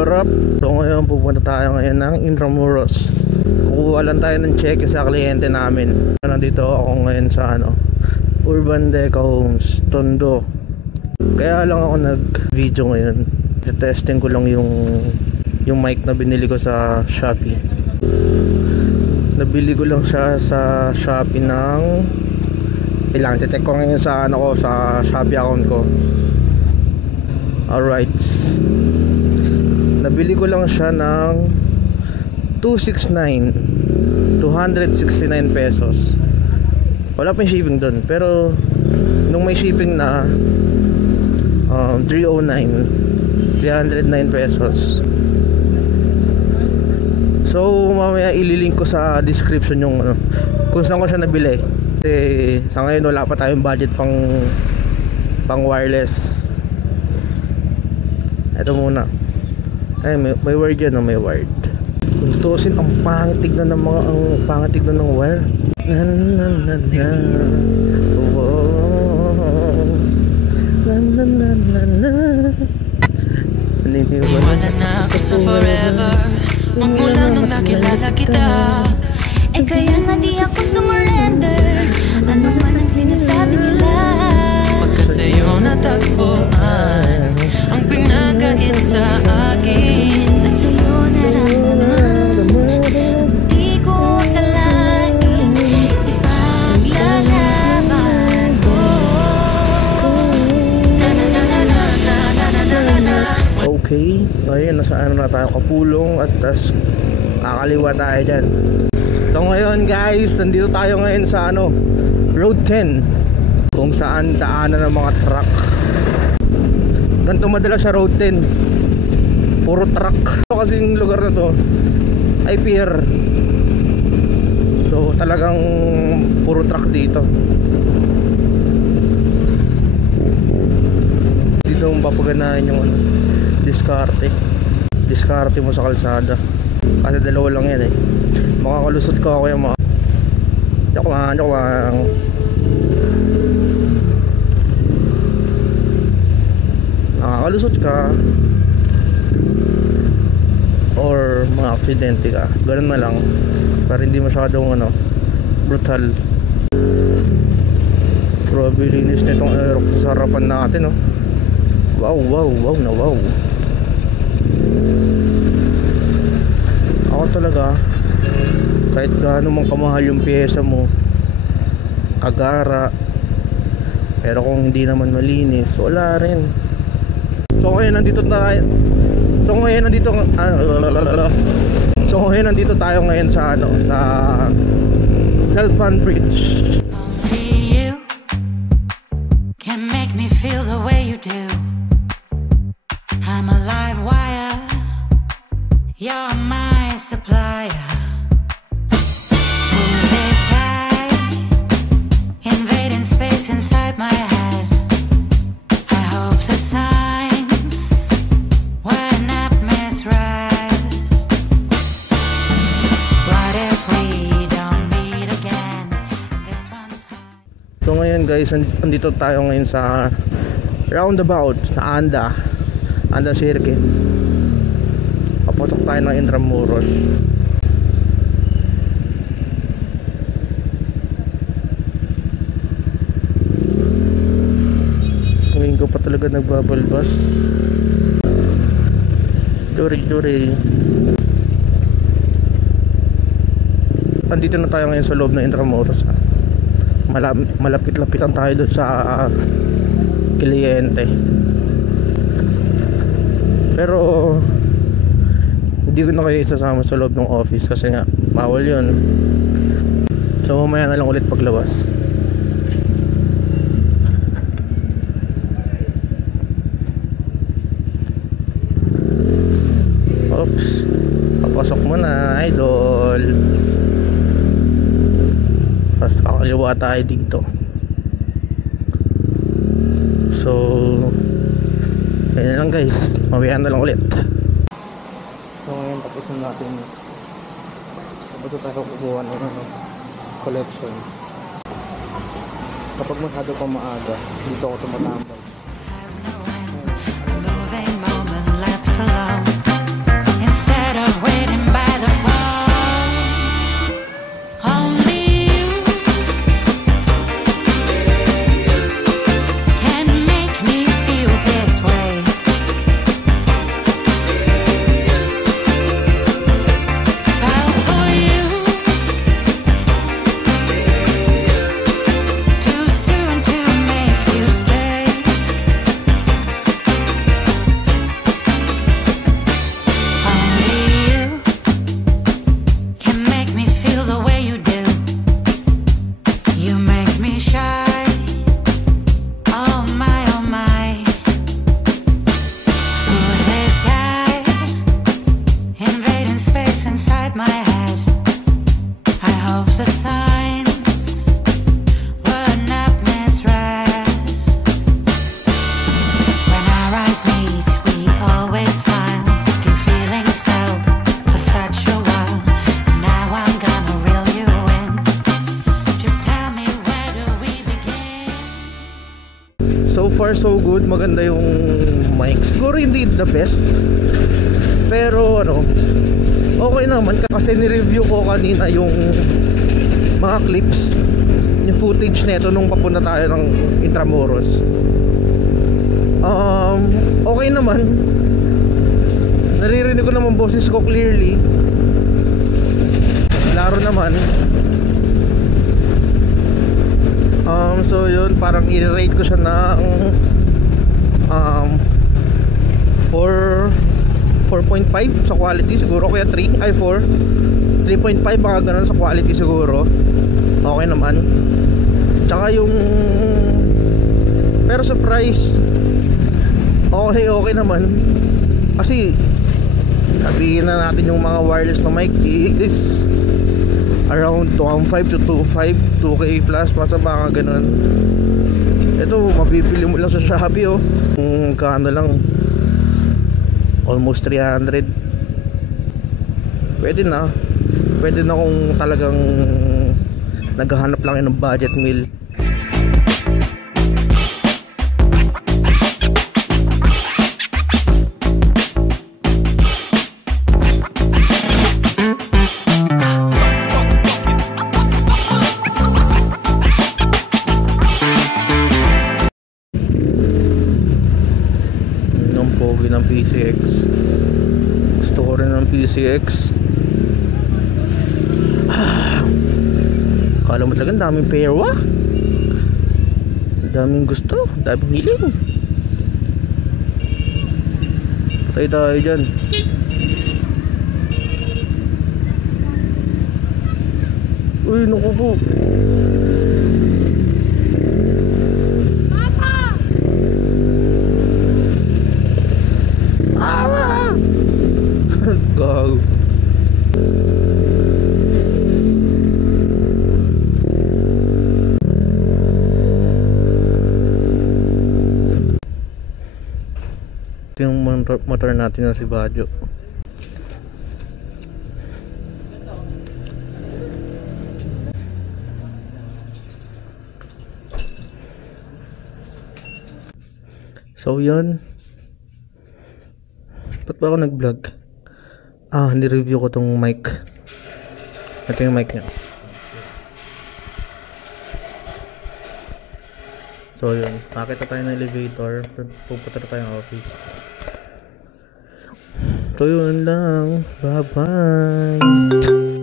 what up? So ngayon pupunta tayo ngayon ng Intramuros. Kukuha lang tayo ng check sa kliyente namin. Nandito ako ngayon sa Urban Deca Homes, Tondo. Kaya lang ako nag-video ngayon. Testing ko lang yung mic na binili ko sa Shopee. Nabili ko lang siya sa Shopee ng ilang, check ko ngayon sa sa Shopee account ko. Alright, nabili ko lang siya ng 269 pesos. Wala pa yung shipping doon, pero nung may shipping na 309 pesos. So mamaya ililink ko sa description yung kung saan ko siya nabili. Kasi sa ngayon wala pa tayong budget pang wireless. Ito muna. Ay, may word yan, may word. Kung tutusin, ang pangit tignan ng wire. Na na na na. Oh. Na na na na na. Wala na ako sa forever. Magmula nung nakilala kita. Eh kaya nga di ako sumurrender. Ano man ang sinasabi nila. Pagkat sa'yo natagpuan ang pinagkait sa akin. At sa'yo naramdaman. Di ko akalain ipaglalaban ko. Okay, ngayon nasa na tayo, Kapulong, at tas kakaliwa tayo dyan. So ngayon guys, nandito tayo ngayon sa Road 10, kung saan daanan ng mga truck. Ganito madalas sa Road 10, puro truck. Kasi yung lugar na to ay pier, so talagang puro truck dito. Dito mong papaganahin yung diskarte mo sa kalsada. Kasi dalawa lang yan makakalusot ka ako yung mga joke lang. Nakakalusot ka or mga aksidente ka, ganun na lang, para hindi masyadong brutal. Grabe linis na itong aerox sa harapan natin. Wow. Ako talaga, kahit gaano man kamahal yung pyesa mo, kagara, pero kung hindi naman malinis, wala rin. So ngayon nandito tayo ngayon sa sa Helpan Bridge. Only you can make me feel the way you do. I'm a live wire, you're my supplier. Who's this guy invading space inside my head? I hope the signs were not misread. What if we don't meet again this one time? So ngayon guys, andito tayo ngayon sa roundabout sa Anda Circuit. Papasok tayo ng Intramuros. Ngayon ko pa talaga nagbabalbas. Duri. Andito na tayo ngayon sa loob ng Intramuros. Malapit-lapitan tayo doon sa kliyente. Pero hindi ko na kayo isasama sa loob ng office kasi nga bawal yun. So mamaya na lang ulit paglabas. Oops, papasok mo na, idol. Tapos kakaliwa tayo dito. So ganyan lang guys, mamaya na lang ulit. So ngayon tapos na natin, tapos tayo kukuha ng collection. Kapag masyado pa maaga, dito ako tumatambay. Moving moment left alone. far so good. Maganda yung mic. Siguro hindi the best, pero ano, okay naman. Kasi ni-review ko kanina yung mga clips, yung footage nito nung papunta tayo ng Intramuros. Okay naman. Naririnig ko naman boses ko clearly. Laro naman. So yun, parang i-rate ko siya ng 4.5 sa quality siguro, kaya 3 ay 4, 3.5 baka ganun sa quality siguro. Okay naman. Tsaka yung, pero sa price okay naman. Kasi sabihin na natin yung mga wireless na mic is around 1.5 to 2.5, 2K plus, masa baka ganun. Ito mabibili mo lang sa Shopee kung kano lang, almost 300. Pwede na kung talagang naghahanap lang ng budget meal. Ang pogi ng PCX. Gusto ko rin ng PCX. Kala mo talaga daming perwa, daming gusto, daming hiling. Patay tayo dyan. Uy, naku po. Awa! Gago. Ito yung motor natin na si Bajo. So yun, ba't ba ako nag-vlog? Ni-review ko tong mic. Ito yung mic nya. So yun, pakita tayo ng elevator, pupunta na tayong office. So yun lang, bye bye.